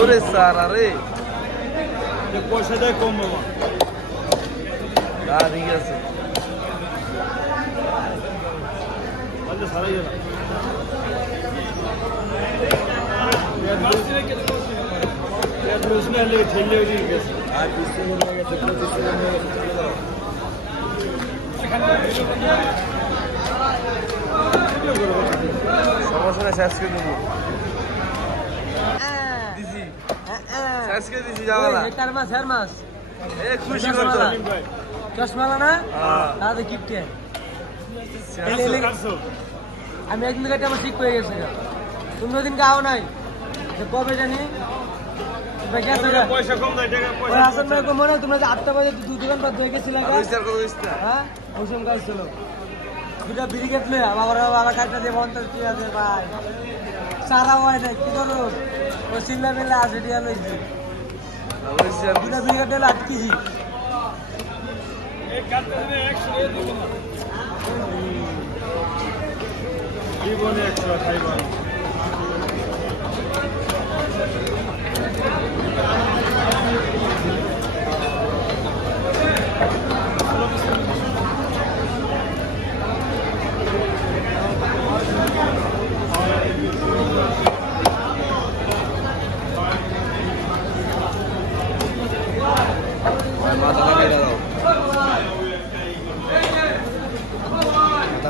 ওরে স্যার আরে পয়সা দেয় কম বাবা ঠিক আছে সারাই যাবে ঠেললে গেছে আর সমস্যা নেই শেষ করে দেবো দিছি শেষ করে দিছি জামালা চার মাস 4 মাস খুশি করতো চশমালা না দাদা গিফটে আমি একদিন গাড়ি আমার ঠিক হয়ে গেছে তুমি ওদিন গাও নাই কবে জানি পয়সা কম হাসান ভাই মনে হয় তোমরা যে 8টা বাজে 2 দোকান বাদ হয়ে গেছিল হ্যাঁ ওই সময় কাজ ছিল দুটা ব্রিগেড লয়ে আবার কাজটা দিয়ে বন্ধ ঠিক আছে ভাই সারা হয় না কি করো ও সিল্লা মেলা আছে দিয়া লইছি দুটা ব্রিগেড হলো 8 কেজি এই কাটতে দিনে 100 দিব না জীবনে 100 খাইবা মাথা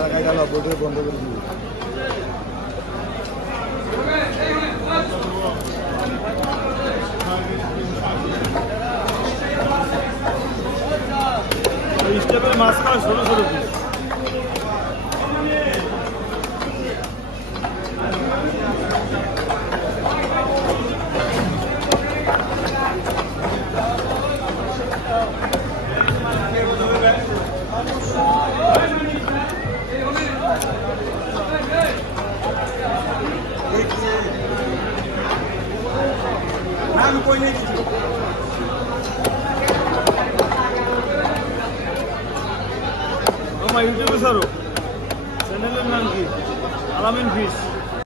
লাগাই দাও বোধহয় বন্ধ করে দিব স্টেপের মাছটা ছোট ছোট পিস আমার ইউটিউবে ছাড়ো চ্যানেলের নাম কি আলামিন ফিশ